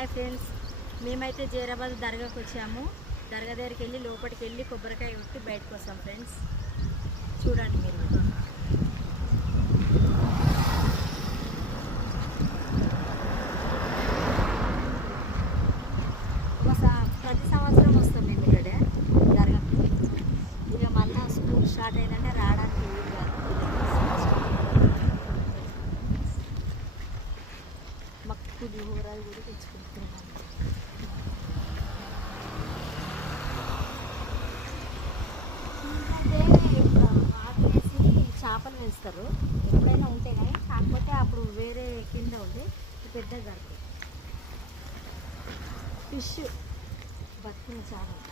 Hi friends, మేమైతే జైరాబాద్ దర్గాకి వచ్చాము. దర్గా దగ్గరికి వెళ్ళి లోపలికి వెళ్ళి కొబ్బరికాయ కొట్టి బయటకు వస్తాం ఫ్రెండ్స్. చూడండి మీరు. ప్రతి సంవత్సరం వస్తాం మేము ఇక్కడ దర్గాకి. ఇక మళ్ళీ స్కూల్ స్టార్ట్ అయిందంటే రావడానికి వీలు కాదు. మాకు పులిహోరాలు కూడా తెచ్చుకుంటున్నాం. ఆపేసి చేపలు వేస్తారు, ఎప్పుడైనా ఉంటే కానీ. కాకపోతే అప్పుడు వేరే కింద ఉంది, పెద్ద దొరుకుతుంది. ఫిష్ బతికిన చేపలు.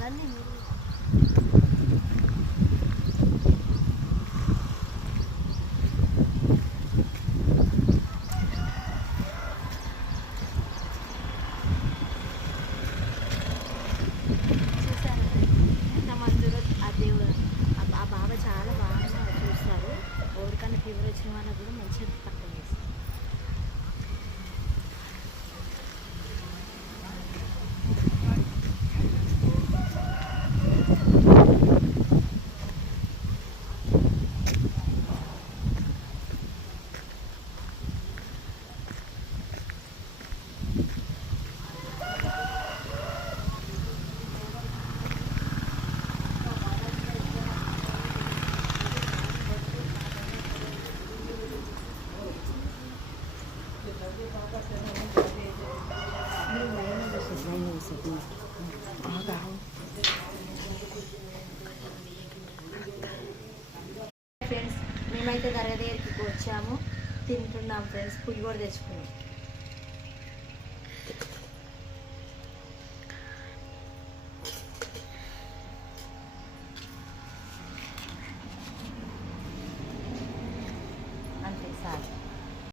రండి మీరు. ఆ బాబా చాలా బాగా చూస్తారు. ఎవరికన్నా ఫీవర్ వచ్చిన వాళ్ళకి కూడా మంచిగా పక్కన చేస్తారు. ఫ్రెండ్స్, మేమైతే దర్గా దగ్గరికి వచ్చాము, తింటున్నాం ఫ్రెండ్స్. పులిహోర తెచ్చుకున్నాం.